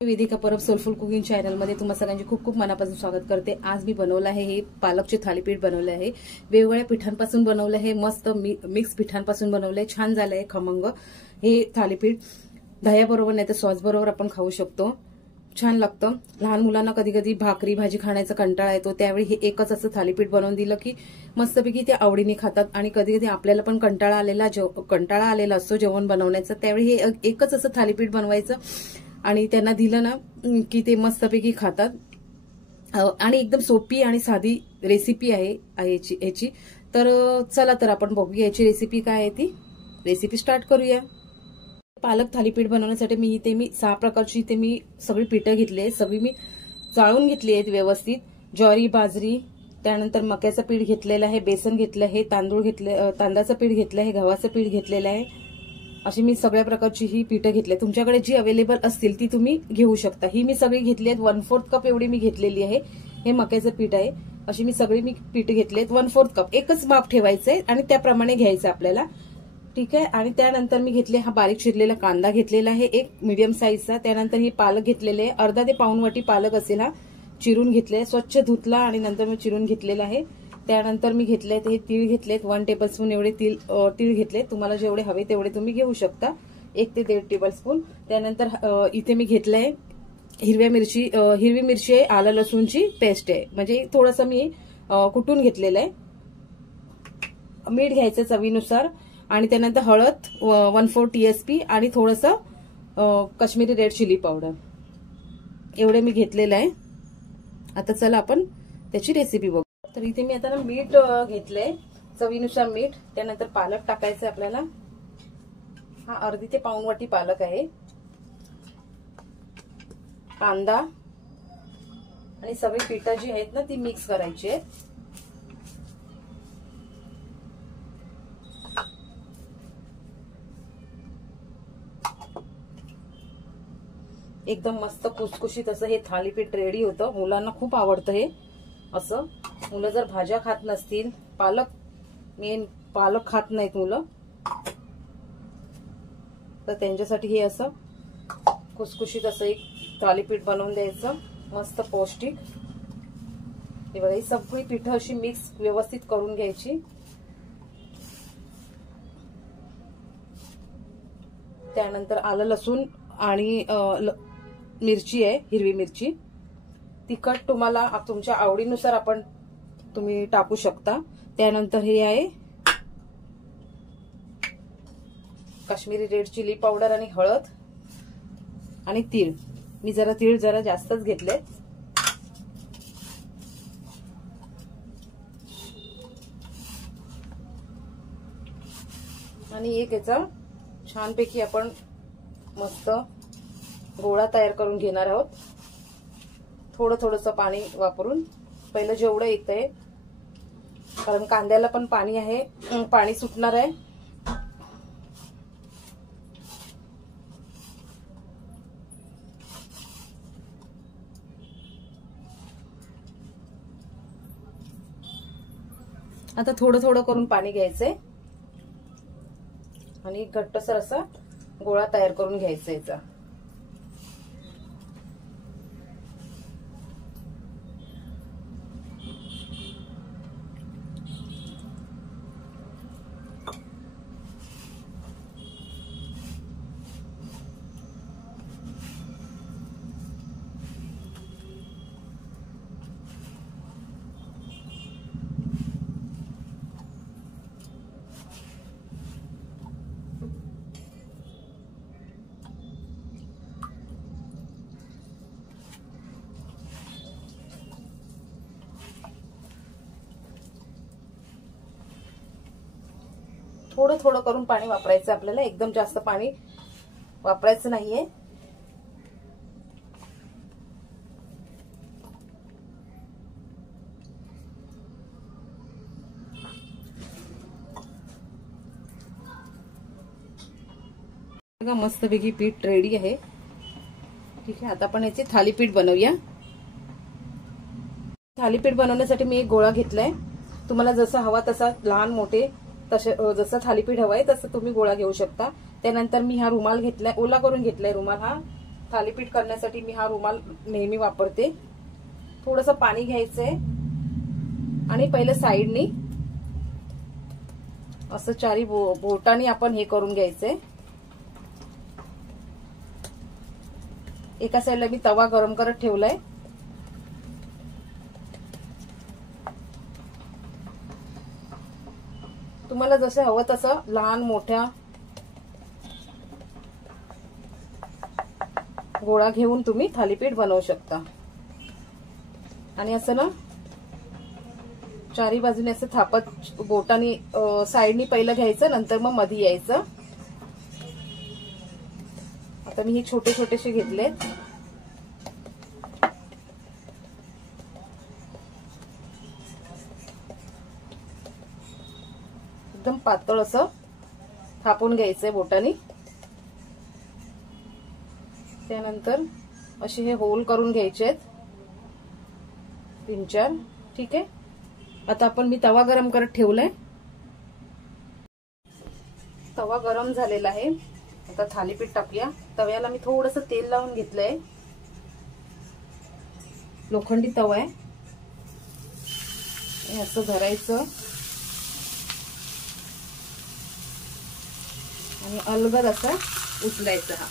Vedika Parab soulful cooking channel मध्ये तुम्हा सगळ्यांचे खूप खूप मनापासून स्वागत करते। आज मी बनवलं आहे हे पालकचे थालीपीठ बनवलं आहे। वेगवेगळ्या पिठांपासून बनवलं आहे, मस्त मिक्स पिठांपासून बनवलंय, छान झालंय खमंग हे थालीपीठ। दह्याबरोबर नाही तर सॉस बरोबर आपण खाऊ शकतो, छान लागतं। लहान मुलांना कधी कधी भाकरी भाजी खाण्याचा कंटाळा येतो, त्यावेळी हे एकच असं थालीपीठ बनवून दिलं की मस्तपैकी ते आवडीने खातात। आणि कधी कधी आपल्याला पण कंटाळा आलेला असतो जेवण बनवण्याचा, त्यावेळी हे एकच असं थालीपीठ बनवायचं आणि त्यांना दिलं ना की ते मस्तपैकी खातात। आणि एकदम सोपी आणि साधी रेसिपी आहे याची। तर चला तर आपण बघूया याची रेसिपी काय आहे, ती रेसिपी स्टार्ट करूया। पालक थालीपीठ बनवण्यासाठी मी 6 प्रकारची मी सगळी पिठं घेतली आहे, सगळी मी चाळून घेतली आहेत व्यवस्थित। ज्वारी, बाजरी, त्यानंतर मक्याचं पीठ घेतलेलं आहे, बेसन घेतलं आहे, तांदळाचं पीठ घेतलं आहे, गव्हाचं पीठ घेतलेलं आहे। अशी मी सगळ्या प्रकारची ही पिठं घेतली। तुमच्याकडे जी अवेलेबल असतील ती तुम्ही घेऊ शकता। ही मी सगळी घेतली आहेत, 1/4 कप एवढी मी घेतलेली आहे। हे मक्याचं पीठ आहे, अशी मी सगळी पीठ घेतली आहेत 1/4 कप। एकच माप ठेवायचंय आणि त्याप्रमाणे घ्यायचं आपल्याला, ठीक आहे। आणि त्यानंतर मी घेतले हा बारीक चिरलेला कांदा घेतलेला आहे, एक मीडियम साईजचा। त्यानंतर ही पालक घेतलेले आहे, अर्धा ते पाऊण वाटी पालक असेल हा, चिरून घेतले, स्वच्छ धुतला आणि नंतर मी चिरून घेतलेला आहे। त्यानंतर मी घेतलेत हे तीळ घेतलेत, 1 टेबलस्पून एवढे तीळ घेतले। तुम्हाला जेवढे हवे तेवढे तुम्ही घेऊ शकता, 1 ते 1.5 टेबलस्पून। त्यानंतर इथे मी घेतलंय हिरवी मिरची आहे, आलं लसूणची पेस्ट आहे, म्हणजे थोडंसं मी कुटून घेतलेलं आहे। मीठ घ्यायचं चवीनुसार आणि त्यानंतर हळद 1/4 TSP आणि थोडंसं काश्मीरी रेड चिली पावडर, एवढे मी घेतलेलं आहे। आता चला आपण त्याची रेसिपी बघू। तर इथे मी आता मीठ घेतलंय, चवीनुसार मीठ। त्यानंतर पालक टाकायचं आपल्याला, हा अर्धी ते पाऊण वाटी पालक आहे। कांदा आणि सगळी पिठं जी आहेत ना ती मिक्स करायची आहेत। एकदम मस्त खुसखुशीत असं हे थालीपीठ रेडी होतं। मुलांना खूप आवडतं हे असं। मुलं जर भाज्या खात नसतील, पालक खात नाहीत मुलं, तर त्यांच्यासाठी हे असं खुसखुशीत असं एक थालीपीठ बनवून द्यायचं, मस्त पौष्टिक। हे बघा, ही सगळी पिठं अशी मिक्स व्यवस्थित करून घ्यायची। त्यानंतर आलं लसूण आणि मिरची आहे, हिरवी मिरची। तिखट तुम्हाला तुमच्या आवडीनुसार तुम्ही टाकू शकता। त्यानंतर हे आहे काश्मीरी रेड चिली पावडर आणि हळद आणि तीळ। मी तीळ जरा जास्तच घेतले। आणि एक याचा छानपैकी आपण मस्त गोळा तयार करून घेणार आहोत, थोडंसं पाणी वापरून। पहिलं जेवढं येतंय, कारण कांद्याला पण पाणी आहे, पाणी सुटणार आहे। आता थोडं करून पाणी घ्यायचंय आणि घट्टसर असा गोळा तयार करून घ्यायचा याचा। थोडं करून पाणी वापरायचं आपल्याला, एकदम जास्त पाणी वापरायचं नाहीये। मस्तपैकी पीठ रेडी आहे, ठीक आहे। आता आपण याचे थालीपीठ बनवूया। थालीपीठ बनवण्यासाठी मी एक गोळा घेतलाय, तुम्हाला जसा हवा तसा, लहान मोठे जसं थालीपीठ हवंय तसं तुम्ही गोळा घेऊ शकता। त्यानंतर मी हा रुमाल घेतलाय, ओला करून घेतलाय रुमाल हा, थालीपीठ करण्यासाठी मी हा रुमाल नेहमी वापरते. थोडंसं पाणी घ्यायचंय आणि पहिलं साईडनी असं चारी बोटांनी आपण हे करून घ्यायचंय. एका साईडला मी तवा गरम करत ठेवलाय. तुम्हाला जसं हवं तसं लहान मोठ्या गोळा घेऊन तुम्ही थालीपीठ बनवू शकता. आणि असं ना चारी बाजूने असं थापत बोटानी साईडनी पहिलं घ्यायचं, नंतर मग मध्ये यायचं. आता मी हे छोटे छोटेसे घेतलेत. एकदम पातळ असं थापून घ्यायचंय बोटानी. त्यानंतर असे हे होल करून घ्यायचे आहेत 3-4. ठीक आहे. आता आपण मी तवा गरम करत ठेवलाय. तवा गरम झालेला आहे. आता थालीपीठ टाकूया. तव्याला मी थोडंसं तेल लावून घेतलंय. लोखंडी तवा आहे. हे असं धरायचं आणि अलगद असा उचलायचा. हा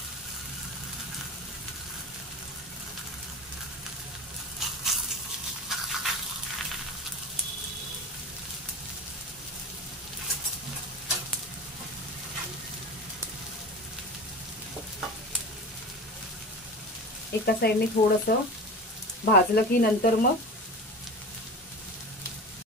एका साईडने थोडंसं भाजलं की नंतर मग